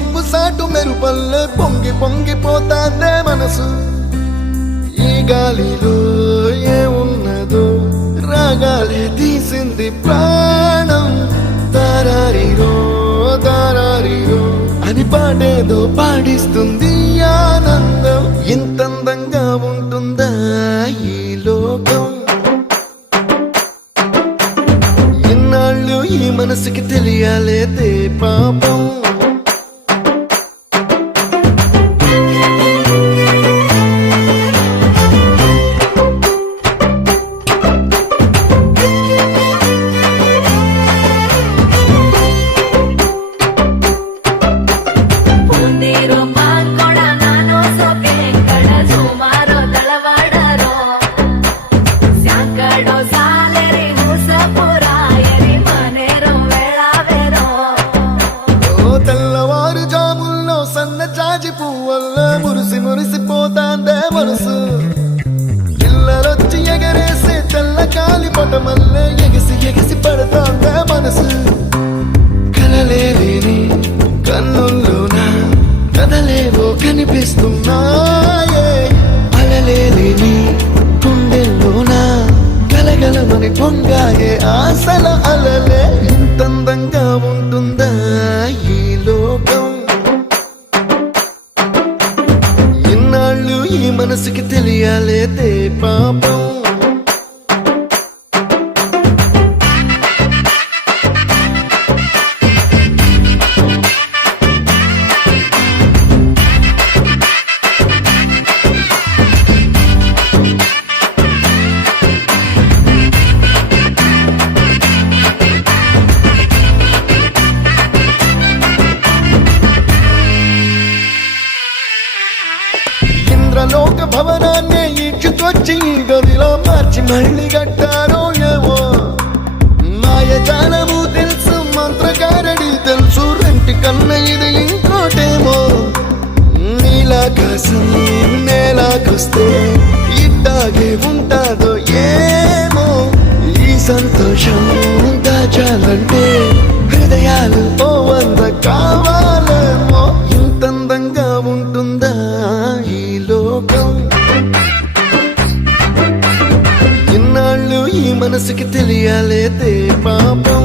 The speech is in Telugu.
మబ్బు సాటు మెరుపల్లె పొంగి పొంగిపోతాందే మనసు. ఈ గాలిలో ఏమున్నదో రాగాలే తీసింది ప్రాణం. దారారిరో దారారిరో అని పాడేదో పాడిస్తుంది ఆనందం. ఇంతందంగా ఉంటుందా ఈ లోకం? ఇన్నాళ్ళు ఈ మనసుకి తెలియాలేదే పాపం. తెల్లవారుజాముల్లో సన్న జాజి పువ్వల్ల మురిసి మురిసిపోతాందే మనసు. పిల్లలొచ్చి ఎగరేసే తెల్ల కాలి పటమల్లే ఎగిసి ఎగిసి పడతాందే మనసు. కలలేని కన్నుల్లోన కదలేవో కనిపిస్తున్నాయే. అలలేని గుండెల్లోన గలగలమని పొంగాయే ఆశల అలలే. ఇంతందంగా ఉంటుందా ఈ లోకం? ఇన్నాళ్ళు ఈ మనసుకి తెలియాలేదే పాపం. ఇంద్రలోక భవనాన్ని ఈడ్చుకొచ్చి గదిలో మార్చి మళ్ళీ కట్టారో ఏమో. మాయజాలము తెలుసు మంత్రకారడి తెలుసు రెంటి కన్న ఇది ఇంకోటేమో. నీలాకాశం నేలాకొస్తే ఇట్టాగే ఉంటాదో ఏమో. ఈ సంతోషం దాచాలంటే హృదయాలు ఓ 100 కావాలేమో. ఇంతందంగా ఉంటుందా ఈ లోకం? ఇన్నాళ్ళు ఈ మనసుకి తెలియాలేదే పాపం.